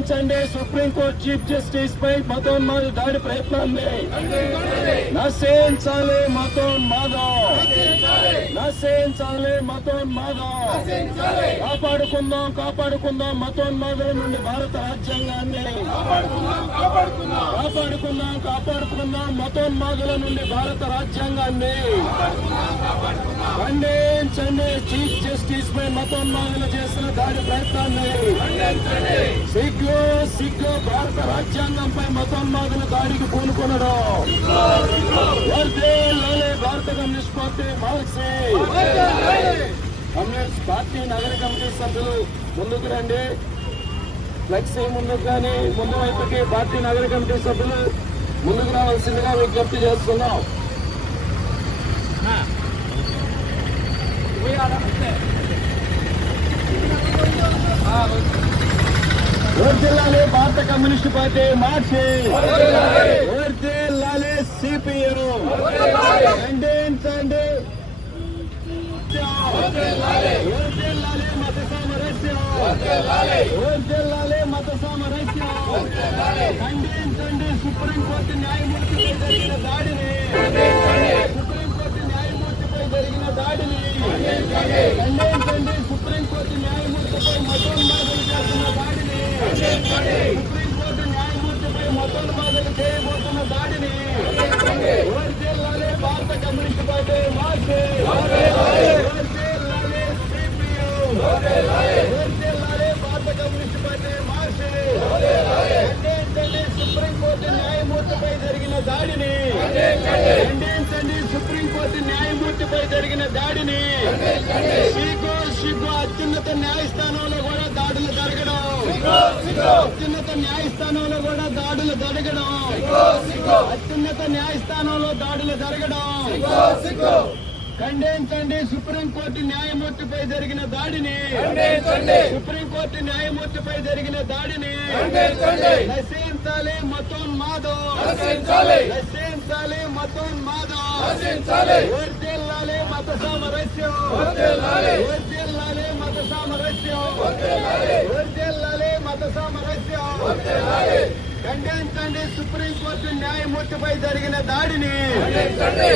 ఖండించండి supreme court chief justice పై మతోన్మాద దాడి ప్రయత్నాన్ని నశించాలి మతోన్మాదం, నశించాలి మతోన్మాదం. కాపాడుకుందాం కాపాడుకుందాం మతోన్మాదుల నుండి భారత రాజ్యాంగాన్ని, కాపాడుకుందాం కాపాడుకుందాం మతోన్మాదుల నుండి భారత రాజ్యాంగాన్ని. ఖండించండి చీఫ్ జస్టిస్ పై మతోన్మాదులు చేసిన దాడి ప్రయత్నాన్ని. సిగ్గు సిగ్గు భారత రాజ్యాంగంపై మతోన్మాదుల దాడికి పూనుకొనడం. వర్ధిల్లాలి భారత communist party Marxist. Communist party నగర కమిటీ సభ్యులు ముందుకు రండి. ఫ్లెక్సీ ముందుకు కానీ ముందు వైపుకి పార్టీ నగర కమిటీ సభ్యులు ముందుకు రావాల్సిందిగా విజ్ఞప్తి చేస్తున్నాం. వర్ధిల్లాలి భారత కమ్యూనిస్ట్ పార్టీ మార్క్సిస్ట్. వర్ధిల్లాలి సిపిఎం. ఖండించండి వర్ధిల్లాలి మత సామరస్యం, వర్ధిల్లాలి మత సామరస్యం. ఖండించండి సుప్రీంకోర్టు న్యాయమూర్తిపై జరిగిన దాడిని, సుప్రీంకోర్టు న్యాయమూర్తిపై జరిగిన దాడిని. ఖండించండి సుప్రీంకోర్టు న్యాయమూర్తిపై మతోన్మాదులు చేస్తున్న దాడిని, సుప్రీంకోర్టు న్యాయమూర్తిపై మతోన్మాదులు చేయబోతున్న దాడిని. వర్ధిల్లాలి భారత కమ్యూనిస్ట్ పార్టీ మార్క్సిస్ట్. వర్ధిల్లాలి సిపిఎం. వర్ధిల్లాలి భారత కమ్యూనిస్ట్ పార్టీ మార్క్సిస్ట్. ఖండించండి సుప్రీంకోర్టు న్యాయమూర్తిపై జరిగిన దాడిని, ఖండించండి సుప్రీంకోర్టు న్యాయమూర్తిపై జరిగిన దాడిని. సిగ్గు సిగ్గు అత్యున్నత న్యాయస్థానంలో కూడా దాడులు జరగడం, అత్యున్నత న్యాయస్థానంలో కూడా దాడులు జరగడం, అత్యున్నత న్యాయస్థానంలో దాడులు జరగడం. ఖండించండి సుప్రీంకోర్టు న్యాయమూర్తిపై జరిగిన దాడిని, సుప్రీంకోర్టు న్యాయమూర్తిపై జరిగిన దాడిని. నశించాలి మతోన్మాదం, నశించాలి మతోన్మాదం. వర్ధిల్లాలి మత సామరస్యం, వర్ధిల్లాలి మత సామరస్యం, వర్ధిల్లాలి మత సామరస్యం. ఖండించండి సుప్రీంకోర్టు న్యాయమూర్తిపై జరిగిన దాడిని,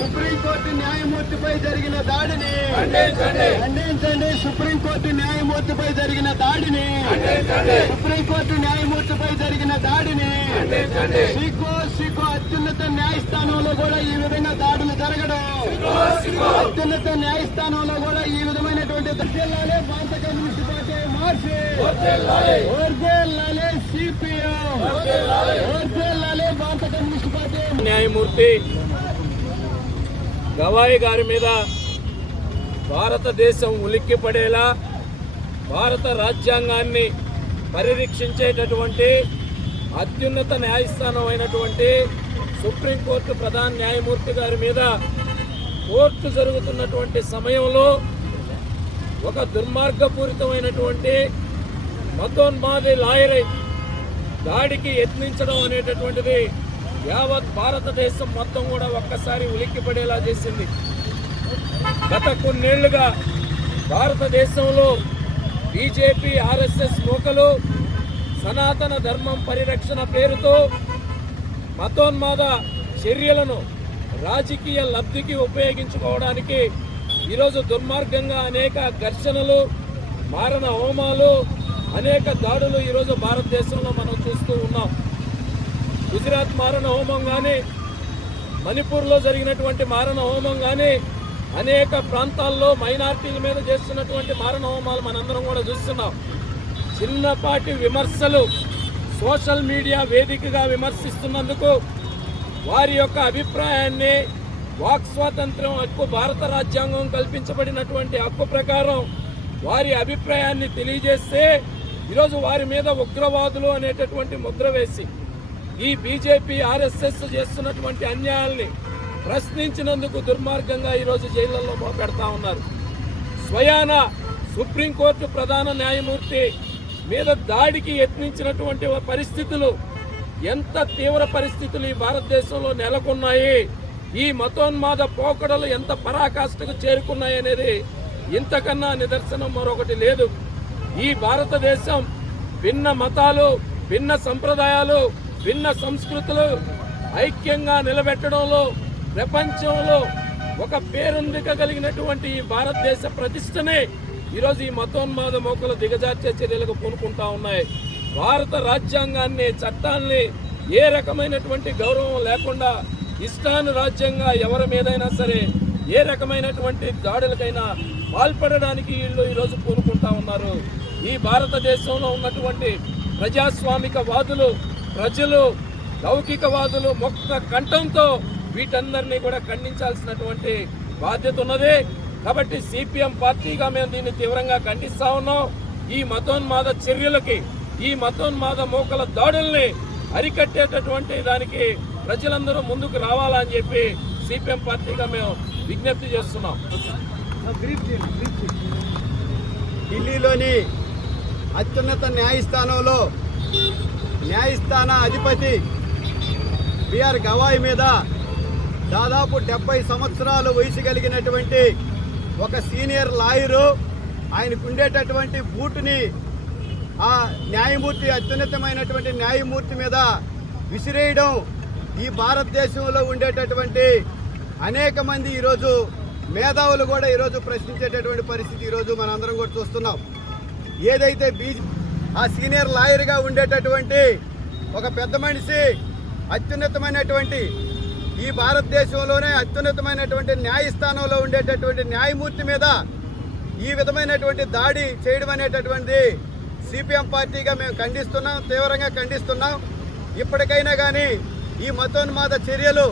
సుప్రీంకోర్టు న్యాయమూర్తిపై జరిగిన దాడిని. ఖండించండి సుప్రీంకోర్టు న్యాయమూర్తిపై జరిగిన దాడిని, సుప్రీంకోర్టు న్యాయమూర్తిపై జరిగిన దాడిని. సిగ్గు సిగ్గు అత్యున్నత న్యాయస్థానంలో కూడా ఈ విధంగా దాడులు జరగడం, అత్యున్నత న్యాయస్థానంలో కూడా ఈ విధమైనటువంటి వర్ధిల్లాలి భారత కమ్యూనిస్ట్ పార్టీ మార్క్సిస్ట్. వర్ధిల్లాలి సిపిఎం. వర్ధిల్లాలి భారత కమ్యూనిస్ట్ పార్టీ. న్యాయమూర్తి గవాయి గారి మీద భారతదేశం ఉలిక్కిపడేలా భారత రాజ్యాంగాన్ని పరిరక్షించేటటువంటి అత్యున్నత న్యాయస్థానం అయినటువంటి సుప్రీంకోర్టు ప్రధాన న్యాయమూర్తి గారి మీద కోర్టు జరుగుతున్నటువంటి సమయంలో ఒక దుర్మార్గపూరితమైనటువంటి మతోన్మాది లాయర్ దాడికి యత్నించడం అనేటటువంటిది యావత్ భారతదేశం మొత్తం కూడా ఒక్కసారి ఉలిక్కిపడేలా చేసింది. గత కొన్నేళ్లుగా భారతదేశంలో బీజేపీ ఆర్ఎస్ఎస్ మూకలు సనాతన ధర్మం పరిరక్షణ పేరుతో మతోన్మాద చర్యలను రాజకీయ లబ్ధికి ఉపయోగించుకోవడానికి ఈరోజు దుర్మార్గంగా అనేక ఘర్షణలు, మారణ హోమాలు, అనేక దాడులు ఈరోజు భారతదేశంలో మనం చూస్తూ ఉన్నాం. గుజరాత్ మారణ హోమం కానీ, మణిపూర్లో జరిగినటువంటి మారణ హోమం కానీ, అనేక ప్రాంతాల్లో మైనారిటీల మీద చేస్తున్నటువంటి మారణ హోమాలు మనందరం కూడా చూస్తున్నాం. చిన్నపాటి విమర్శలు సోషల్ మీడియా వేదికగా విమర్శిస్తున్నందుకు వారి యొక్క అభిప్రాయాన్ని, వాక్ స్వాతంత్ర్యం హక్కు భారత రాజ్యాంగం కల్పించబడినటువంటి హక్కు ప్రకారం వారి అభిప్రాయాన్ని తెలియజేస్తే ఈరోజు వారి మీద ఉగ్రవాదులు అనేటటువంటి ముద్ర వేసి ఈ బీజేపీ ఆర్ఎస్ఎస్ చేస్తున్నటువంటి అన్యాయాల్ని ప్రశ్నించినందుకు దుర్మార్గంగా ఈరోజు జైళ్లలో పెడతా ఉన్నారు. స్వయాన సుప్రీంకోర్టు ప్రధాన న్యాయమూర్తి మీద దాడికి యత్నించినటువంటి పరిస్థితులు, ఎంత తీవ్ర పరిస్థితులు ఈ భారతదేశంలో నెలకొన్నాయి, ఈ మతోన్మాద పోకడలు ఎంత పరాకాష్ఠకు చేరుకున్నాయి అనేది ఇంతకన్నా నిదర్శనం మరొకటి లేదు. ఈ భారతదేశం భిన్న మతాలు, భిన్న సంప్రదాయాలు, భిన్న సంస్కృతులు ఐక్యంగా నిలబెట్టడంలో ప్రపంచంలో ఒక పేరొందికగలిగినటువంటి ఈ భారతదేశ ప్రతిష్టనే ఈరోజు ఈ మతోన్మాద మోకలు దిగజార్చే చర్యలకు పూనుకుంటా ఉన్నాయి. భారత రాజ్యాంగాన్ని, చట్టాన్ని ఏ రకమైనటువంటి గౌరవం లేకుండా ఇష్టానురాజ్యంగా ఎవరి మీదైనా సరే ఏ రకమైనటువంటి దాడులకైనా పాల్పడడానికి వీళ్ళు ఈరోజు పూనుకుంటా ఉన్నారు. ఈ భారతదేశంలో ఉన్నటువంటి ప్రజాస్వామిక వాదులు, ప్రజలు, లౌకికవాదులు మొక్క కంఠంతో వీటందరినీ కూడా ఖండించాల్సినటువంటి బాధ్యత ఉన్నది. కాబట్టి సిపిఎం పార్టీగా మేము దీన్ని తీవ్రంగా ఖండిస్తా ఉన్నాం. ఈ మతోన్మాద చర్యలకి, ఈ మతోన్మాద మోకల దాడుల్ని అరికట్టేటటువంటి దానికి ప్రజలందరూ ముందుకు రావాలని చెప్పి సిపిఎం పార్టీగా మేము విజ్ఞప్తి చేస్తున్నాం. ఢిల్లీలోని అత్యున్నత న్యాయస్థానంలో న్యాయస్థాన అధిపతి బిఆర్ గవాయ్ మీద దాదాపు 70 సంవత్సరాలు వయసు కలిగినటువంటి ఒక సీనియర్ లాయరు ఆయనకు ఉండేటటువంటి బూటుని ఆ న్యాయమూర్తి, అత్యున్నతమైనటువంటి న్యాయమూర్తి మీద విసిరేయడం ఈ భారతదేశంలో ఉండేటటువంటి అనేక మంది ఈరోజు మేధావులు కూడా ఈరోజు ప్రశ్నించేటటువంటి పరిస్థితి ఈరోజు మనందరం కూడా చూస్తున్నాం. ఏదైతే ఆ సీనియర్ లాయర్గా ఉండేటటువంటి ఒక పెద్ద మనిషి, అత్యున్నతమైనటువంటి ఈ భారతదేశంలోనే అత్యున్నతమైనటువంటి న్యాయస్థానంలో ఉండేటటువంటి న్యాయమూర్తి మీద ఈ విధమైనటువంటి దాడి చేయడం అనేటటువంటి సిపిఎం పార్టీగా మేము ఖండిస్తున్నాం, తీవ్రంగా ఖండిస్తున్నాం. ఇప్పటికైనా కానీ ఈ మతోన్మాద చర్యలు,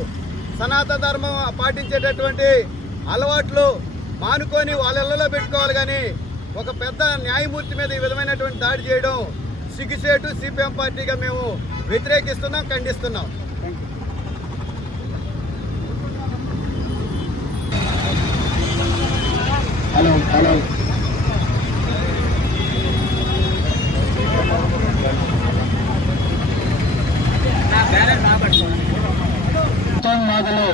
సనాతన ధర్మం పాటించేటటువంటి అలవాట్లు మానుకొని వాళ్ళ ఇళ్లలో పెట్టుకోవాలి. కానీ ఒక పెద్ద న్యాయమూర్తి మీద ఈ విధమైనటువంటి దాడి చేయడం సిగ్గుచేటు. సిపిఎం పార్టీగా మేము వ్యతిరేకిస్తున్నాం, ఖండిస్తున్నాం. మతోన్మాదులు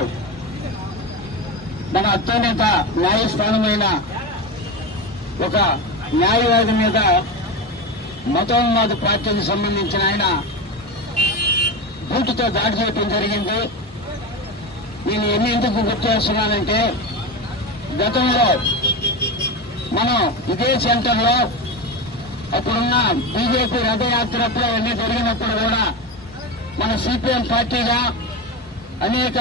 మన అత్యున్నత న్యాయస్థానమైన ఒక న్యాయవాది మీద మతోన్మాద పార్టీకి సంబంధించిన ఆయన బూటుతో దాడి చేయడం జరిగింది. నేను ఎందుకు గుర్తు చేస్తున్నానంటే, గతంలో మనం ఇదే సెంటర్లో అప్పుడున్న బీజేపీ రథయాత్రప్పుడు అన్నీ జరిగినప్పుడు కూడా మన సిపిఎం పార్టీగా అనేక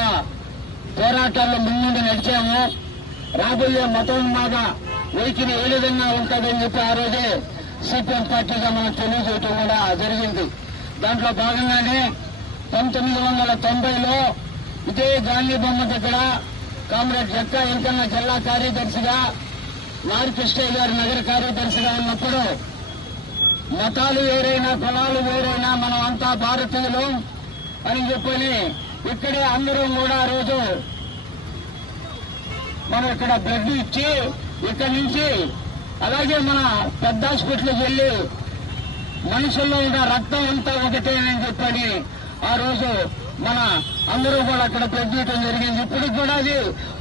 పోరాటాల్లో ముందుండి నడిచాము. రాబోయే మతోన్మాద వైఖరి ఏ విధంగా ఉంటుందని చెప్పి ఆ రోజే సిపిఎం పార్టీగా మనం తెలియజేయటం కూడా జరిగింది. దాంట్లో భాగంగానే 1990లో ఇదే గాంధీ బొమ్మ దగ్గర కామ్రేడ్ జక్కా వెంకన్న జిల్లా కార్యదర్శిగా, నారి కృష్ణయ్య గారు నగర కార్యదర్శిగా ఉన్నప్పుడు మతాలు వేరైనా, కులాలు వేరైనా మనం అంతా భారతీయులు అని చెప్పని ఇక్కడే అందరం కూడా ఆ రోజు మనం ఇక్కడ బ్లడ్ ఇచ్చి ఇక్కడి నుంచి అలాగే మన పెద్ద హాస్పిటల్కి వెళ్ళి మనుషుల్లో ఉన్న రక్తం అంతా ఒకటే అని చెప్పని ఆ రోజు మన అందరూ కూడా అక్కడ బ్లడ్ ఇవ్వడం జరిగింది. ఇప్పటికి కూడా అది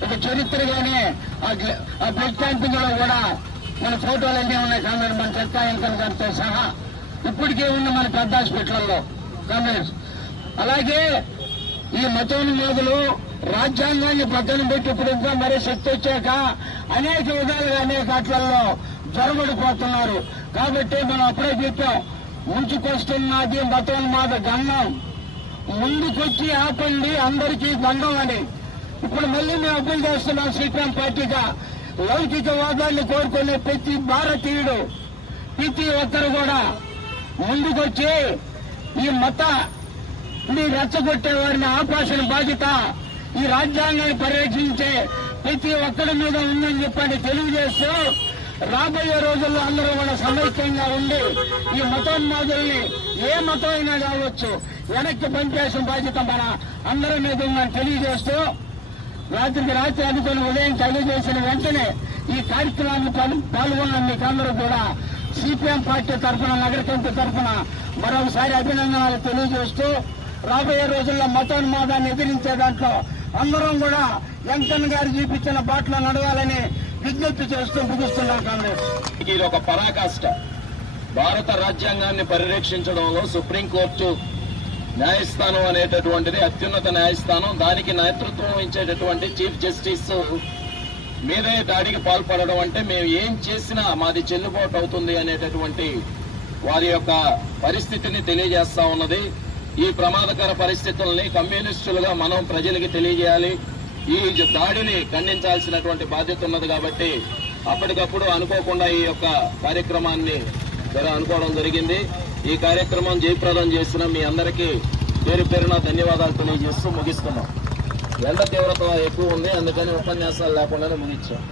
ఒక చరిత్రగానే ఆ బ్లడ్ క్యాంపింగ్ లో కూడా మన ఫోటోలు అన్నీ ఉన్నాయి కాంగ్రెస్, మన చెత్తా వెంకన్న గారితో సహా ఇప్పటికే ఉన్న మన పెద్ద హాస్పిటల్లో కాంగ్రెస్. అలాగే ఈ మతోన్మాదులు రాజ్యాంగాన్ని పక్కన పెట్టి ఇప్పుడు ఇంకా మరీ శక్తి వచ్చాక అనేక విధాలుగా అనేక అట్లలో జొరబడిపోతున్నారు. కాబట్టి మనం అప్పుడే చెప్పాం, ముంచుకొస్తున్నది మతోన్మాద గండం, ముందుకొచ్చి ఆపండి అందరికీ గండం అని. ఇప్పుడు మళ్ళీ మేము అప్పీల్ చేస్తున్నాం సిపిఎం పార్టీగా. లౌకికవాదాన్ని కోరుకునే ప్రతి భారతీయుడు, ప్రతి ఒక్కరు కూడా ముందుకొచ్చి ఈ మతాన్ని రెచ్చగొట్టే వారిని ఆపాల్సిన బాధ్యత ఈ రాజ్యాంగాన్ని పరిరక్షించే ప్రతి ఒక్కరి మీద ఉందని చెప్పని తెలియజేస్తూ రాబోయే రోజుల్లో అందరూ కూడా సమైక్యంగా ఉండి ఈ మతోన్మాదుల్ని ఏ మతం అయినా కావచ్చు వెనక్కి పంపేసిన బాధ్యత మన అందరి మీద ఉందని తెలియజేస్తూ రాత్రికి రాత్రి అనుకుని ఉదయం తెలియజేసిన వెంటనే ఈ కార్యక్రమాన్ని పాల్గొన్న మీకందరూ కూడా సిపిఎం పార్టీ తరఫున, నగర కమిటీ తరఫున మరొకసారి అభినందనలు తెలియజేస్తూ రాబోయే రోజుల్లో మతోన్మాదాన్ని ఎదిరించే దాంట్లో అందరం కూడా వెంకన్న గారు చూపించిన బాటలో నడవాలని విజ్ఞప్తి చేస్తూ ముగిస్తున్నాం. కాంగ్రెస్ ఇది ఒక పరాకాష్ట. భారత రాజ్యాంగాన్ని పరిరక్షించడంలో సుప్రీంకోర్టు న్యాయస్థానం అనేటటువంటిది అత్యున్నత న్యాయస్థానం. దానికి నేతృత్వం వహించేటటువంటి చీఫ్ జస్టిస్ మీదే దాడికి పాల్పడడం అంటే మేము ఏం చేసినా మాది చెల్లుబాటు అవుతుంది అనేటటువంటి వారి యొక్క పరిస్థితిని తెలియజేస్తా ఉన్నది. ఈ ప్రమాదకర పరిస్థితుల్ని కమ్యూనిస్టులుగా మనం ప్రజలకి తెలియజేయాలి. ఈ దాడిని ఖండించాల్సినటువంటి బాధ్యత ఉన్నది కాబట్టి అప్పటికప్పుడు అనుకోకుండా ఈ యొక్క కార్యక్రమాన్ని అనుకోవడం జరిగింది. ఈ కార్యక్రమం జయప్రదం చేసిన మీ అందరికీ పేరు పేరున ధన్యవాదాలు తెలియజేస్తూ ముగిస్తున్నాం. ఎండ తీవ్రత ఎక్కువ ఉంది, అందుకని ఉపన్యాసాలు లేకుండానే ముగించాం.